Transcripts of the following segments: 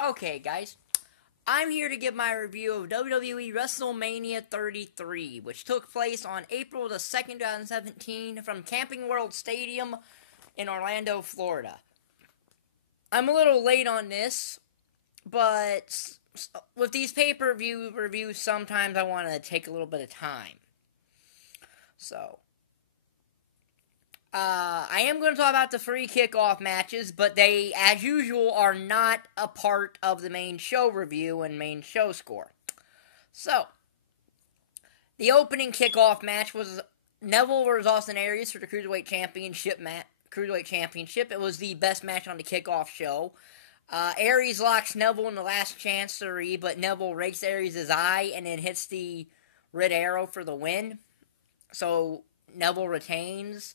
Okay, guys, I'm here to give my review of WWE WrestleMania 33, which took place on April the 2nd, 2017 from Camping World Stadium in Orlando, Florida. I'm a little late on this, but with these pay-per-view reviews, sometimes I want to take a little bit of time. So, I am going to talk about the free kickoff matches, but they, as usual, are not a part of the main show review and main show score. So, the opening kickoff match was Neville vs. Austin Aries for the Cruiserweight Championship. It was the best match on the kickoff show. Aries locks Neville in the last chancery, but Neville rakes Aries' eye and then hits the red arrow for the win. So, Neville retains.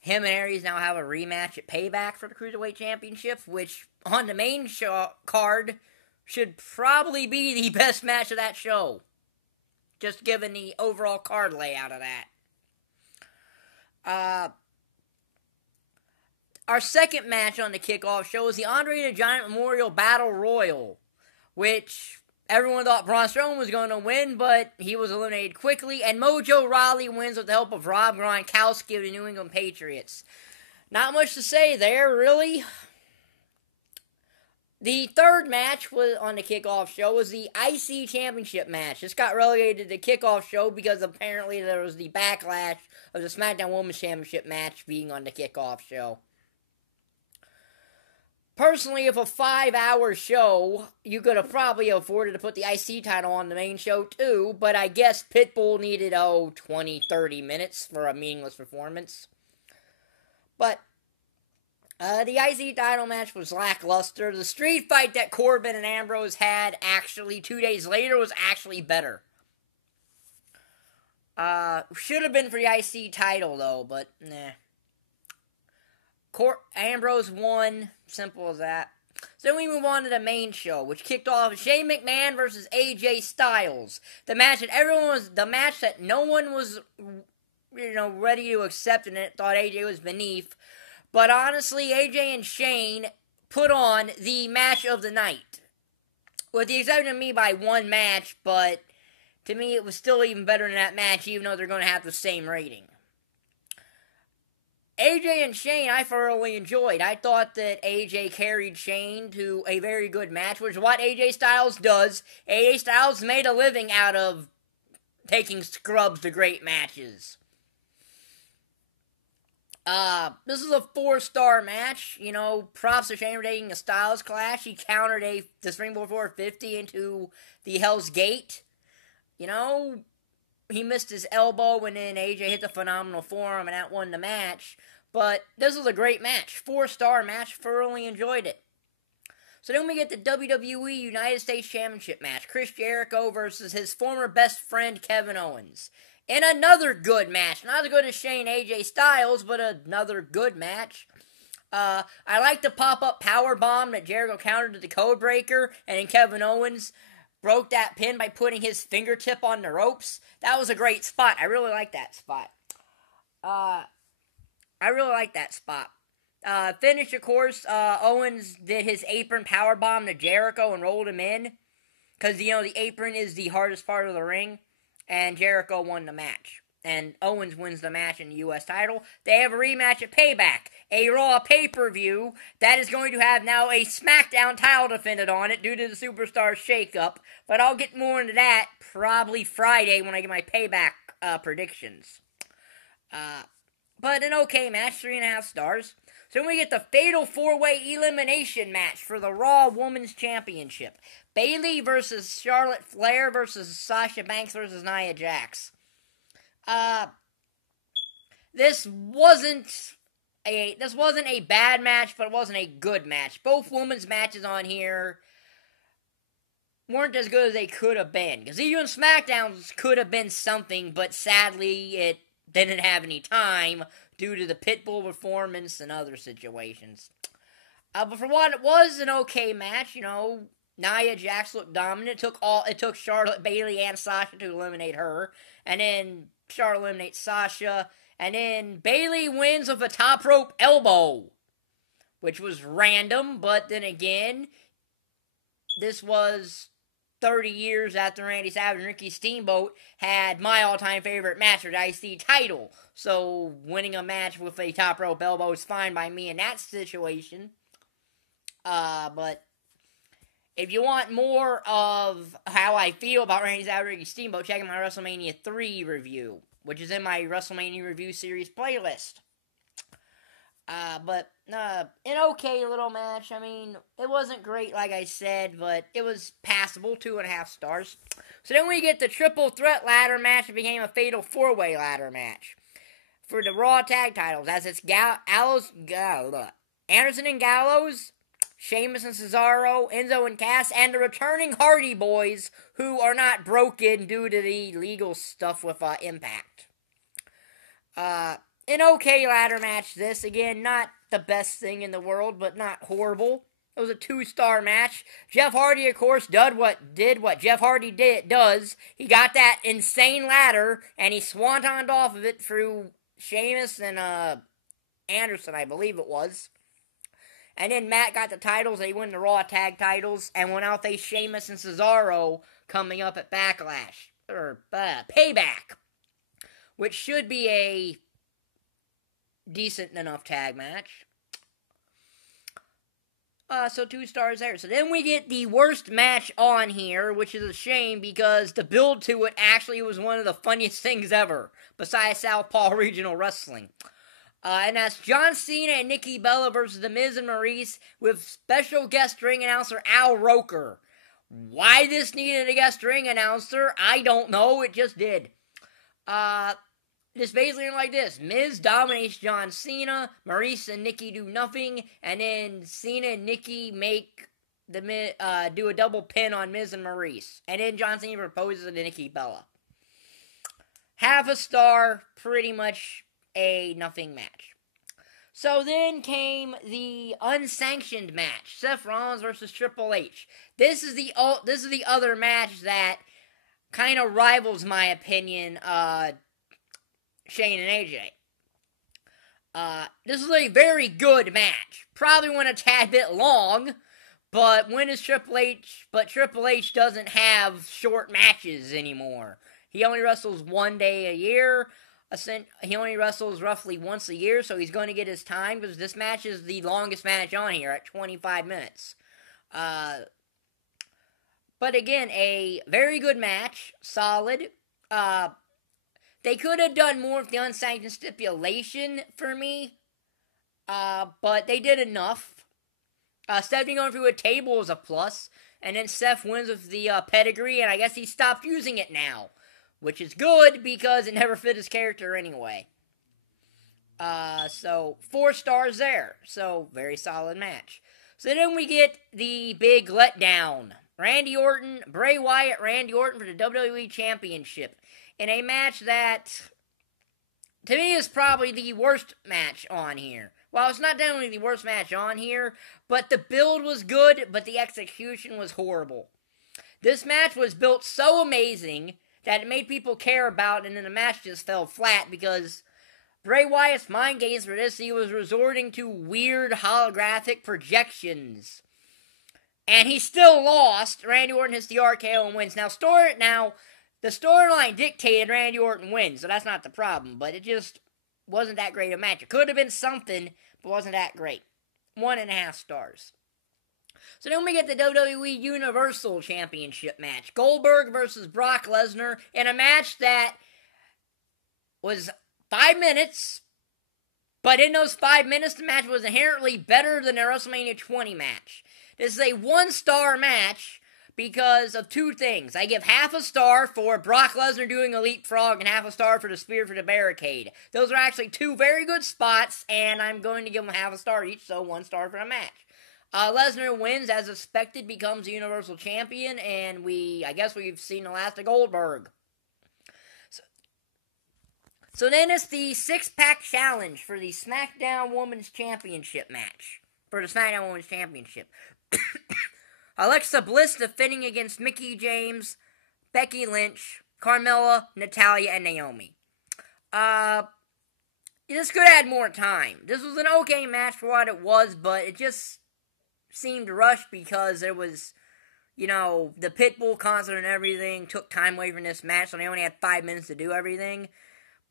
Him and Aries now have a rematch at Payback for the Cruiserweight Championship, which on the main show card should probably be the best match of that show. Just given the overall card layout of that. Our second match on the kickoff show was the Andre the Giant Memorial Battle Royal, which everyone thought Braun Strowman was going to win, but he was eliminated quickly, and Mojo Rawley wins with the help of Rob Gronkowski of the New England Patriots. Not much to say there, really. The third match on the kickoff show was the IC Championship match. This got relegated to the kickoff show because apparently there was the backlash of the SmackDown Women's Championship match being on the kickoff show. Personally, if a 5-hour show, you could have probably afforded to put the IC title on the main show too, but I guess Pitbull needed, 20-30 minutes for a meaningless performance. But, the IC title match was lackluster. The street fight that Corbin and Ambrose had, actually, 2 days later, was actually better. Should have been for the IC title, though, but, nah. Ambrose won, simple as that. So then we move on to the main show, which kicked off with Shane McMahon versus AJ Styles. The match that no one was, ready to accept and thought AJ was beneath. But honestly, AJ and Shane put on the match of the night. With the exception of me by one match, but to me it was still even better than that match, even though they're going to have the same rating. AJ and Shane, I thoroughly enjoyed. I thought that AJ carried Shane to a very good match, which is what AJ Styles does. AJ Styles made a living out of taking scrubs to great matches. This is a 4-star match. Props to Shane for taking a Styles clash. He countered the Springboard 450 into the Hell's Gate. He missed his elbow and then AJ hit the phenomenal forearm and that won the match. But this was a great match. 4-star match. Thoroughly enjoyed it. So then we get the WWE United States Championship match. Chris Jericho versus his former best friend Kevin Owens. In another good match. Not as good as Shane AJ Styles, but another good match. I like the pop-up powerbomb that Jericho countered to the Codebreaker. And then Kevin Owens broke that pin by putting his fingertip on the ropes. That was a great spot. I really like that spot. Finish, of course, Owens did his apron powerbomb to Jericho and rolled him in. Because, the apron is the hardest part of the ring. And Jericho won the match. And Owens wins the match in the U.S. title. They have a rematch at Payback, a Raw pay-per-view that is going to have now a SmackDown title defended on it due to the Superstar shakeup. But I'll get more into that probably Friday when I get my Payback predictions. But an okay match, 3.5 stars. So then we get the Fatal 4-Way Elimination match for the Raw Women's Championship. Bayley versus Charlotte Flair versus Sasha Banks versus Nia Jax. This wasn't a bad match, but it wasn't a good match. Both women's matches on here weren't as good as they could have been. Because even SmackDown's could have been something, but sadly it didn't have any time due to the Pitbull performance and other situations. But for what it was, an okay match, Nia Jax looked dominant. It took Charlotte, Bayley, and Sasha to eliminate her. And then Charlotte eliminates Sasha. And then Bayley wins with a top rope elbow. Which was random, but then again, this was 30 years after Randy Savage and Ricky Steamboat had my all-time favorite match for the IC title. So winning a match with a top rope elbow is fine by me in that situation. But if you want more of how I feel about Randy Savage and Ricky Steamboat, check out my WrestleMania 3 review, which is in my WrestleMania review series playlist. But an okay little match. I mean, it wasn't great, like I said, but it was passable, 2.5 stars. So then we get the triple threat ladder match. It became a fatal 4-way ladder match for the Raw tag titles, as it's Anderson and Gallows, Sheamus and Cesaro, Enzo and Cass, and the returning Hardy Boys, who are not broken due to the legal stuff with Impact. An okay ladder match, this. Again, not the best thing in the world, but not horrible. It was a 2-star match. Jeff Hardy, of course, did what Jeff Hardy does. He got that insane ladder, and he swantoned off of it through Sheamus and Anderson, I believe it was. And then Matt got the titles. They won the Raw tag titles, and went out face Sheamus and Cesaro coming up at Backlash. Or Payback. Which should be a decent enough tag match. So 2 stars there. So then we get the worst match on here, which is a shame because the build to it actually was one of the funniest things ever, besides Southpaw Regional Wrestling. And that's John Cena and Nikki Bella versus The Miz and Maryse with special guest ring announcer Al Roker. Why this needed a guest ring announcer, I don't know. It just did. It's basically like this. Miz dominates John Cena, Maryse and Nikki do nothing, and then Cena and Nikki make the do a double pin on Miz and Maryse. And then John Cena proposes to Nikki Bella. 0.5 star, pretty much a nothing match. So then came the unsanctioned match. Seth Rollins versus Triple H. This is the other match that kind of rivals my opinion, Shane and AJ. This is a very good match. Probably went a tad bit long, but when is Triple H? But Triple H doesn't have short matches anymore. He only wrestles 1 day a year. He only wrestles roughly once a year, so he's going to get his time, because this match is the longest match on here at 25 minutes. But again, a very good match. Solid. They could have done more with the unsanctioned stipulation for me, but they did enough. Stephanie going through a table is a plus, and then Seth wins with the pedigree, and I guess he stopped using it now, which is good because it never fit his character anyway. So 4 stars there. So very solid match. So then we get the big letdown. Bray Wyatt, Randy Orton for the WWE Championship. In a match that, to me, is probably the worst match on here. Well, it's not definitely the worst match on here, but the build was good, but the execution was horrible. This match was built so amazing that it made people care about it, and then the match just fell flat because Bray Wyatt's mind games for this, he was resorting to weird holographic projections. And he still lost. Randy Orton hits the RKO and wins. Now, the storyline dictated Randy Orton wins, so that's not the problem, but it just wasn't that great a match. It could have been something, but wasn't that great. 1.5 stars. So then we get the WWE Universal Championship match. Goldberg versus Brock Lesnar in a match that was 5 minutes, but in those 5 minutes, the match was inherently better than the WrestleMania 20 match. This is a 1-star match because of 2 things. I give 0.5 star for Brock Lesnar doing a leapfrog and 0.5 star for the spear for the barricade. Those are actually 2 very good spots, and I'm going to give them 0.5 star each, so 1 star for the match. Lesnar wins as expected, becomes the Universal Champion, and I guess we've seen the last of Goldberg. So then it's the 6-pack challenge for the SmackDown Women's Championship match. For the SmackDown Women's Championship. Alexa Bliss defending against Mickie James, Becky Lynch, Carmella, Natalya, and Naomi. This could add more time. This was an okay match for what it was, but it just seemed rushed because there was you know, the Pitbull concert and everything took time away from this match, so they only had 5 minutes to do everything.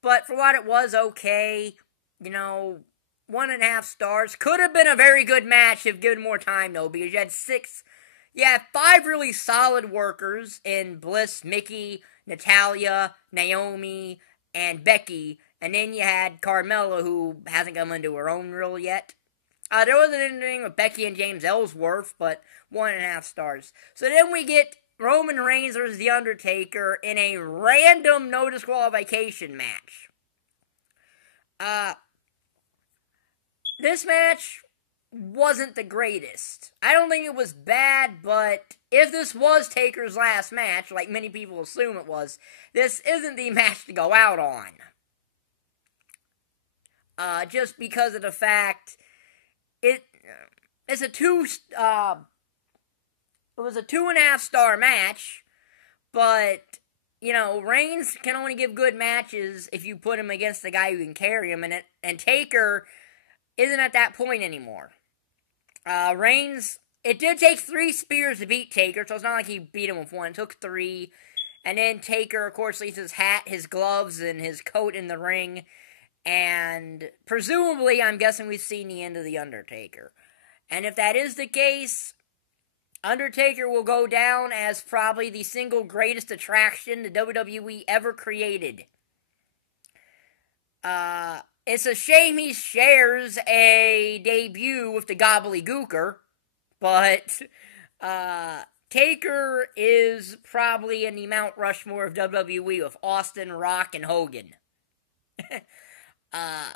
But for what it was, okay. You know, 1.5 stars. Could have been a very good match if given more time, though, because you had 5 really solid workers in Bliss, Mickey, Natalya, Naomi, and Becky, and then you had Carmella, who hasn't come into her own role yet. There wasn't anything with Becky and James Ellsworth, but 1.5 stars. So then we get Roman Reigns versus The Undertaker in a random no disqualification match. This match wasn't the greatest. I don't think it was bad, but if this was Taker's last match, like many people assume it was, this isn't the match to go out on. Just because of the fact it was a 2.5 star match, but you know, Reigns can only give good matches if you put him against the guy who can carry him, and Taker isn't at that point anymore. Reigns, it did take 3 spears to beat Taker, so it's not like he beat him with 1. It took 3. And then Taker, of course, leaves his hat, his gloves, and his coat in the ring. And presumably, I'm guessing we've seen the end of The Undertaker. And if that is the case, Undertaker will go down as probably the single greatest attraction the WWE ever created. It's a shame he shares a debut with the Gobbledygooker, but Taker is probably in the Mount Rushmore of WWE with Austin, Rock, and Hogan. I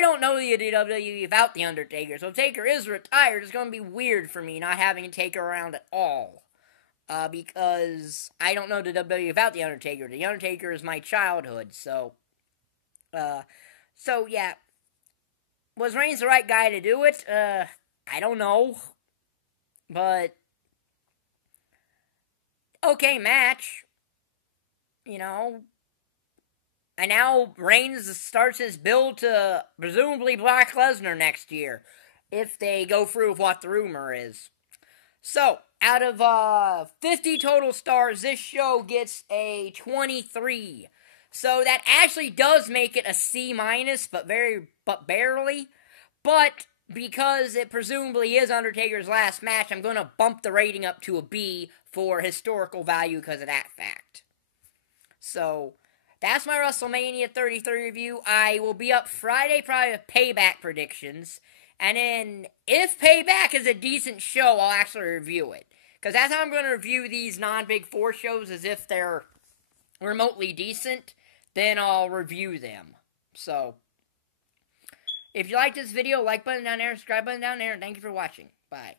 don't know the WWE without The Undertaker, so if Taker is retired, it's going to be weird for me not having Taker around at all. Because I don't know the WWE without The Undertaker. The Undertaker is my childhood, so yeah. Was Reigns the right guy to do it? I don't know. But, okay match. You know. And now Reigns starts his build to presumably Brock Lesnar next year, if they go through with what the rumor is. So, out of 50 total stars, this show gets a 23. So that actually does make it a C-, but barely. But because it presumably is Undertaker's last match, I'm going to bump the rating up to a B for historical value because of that fact. So, that's my WrestleMania 33 review. I will be up Friday probably with Payback predictions. And then, if Payback is a decent show, I'll actually review it. Because that's how I'm going to review these non-Big Four shows, as if they're remotely decent. Then I'll review them. So, if you like this video, like button down there, subscribe button down there, and thank you for watching. Bye.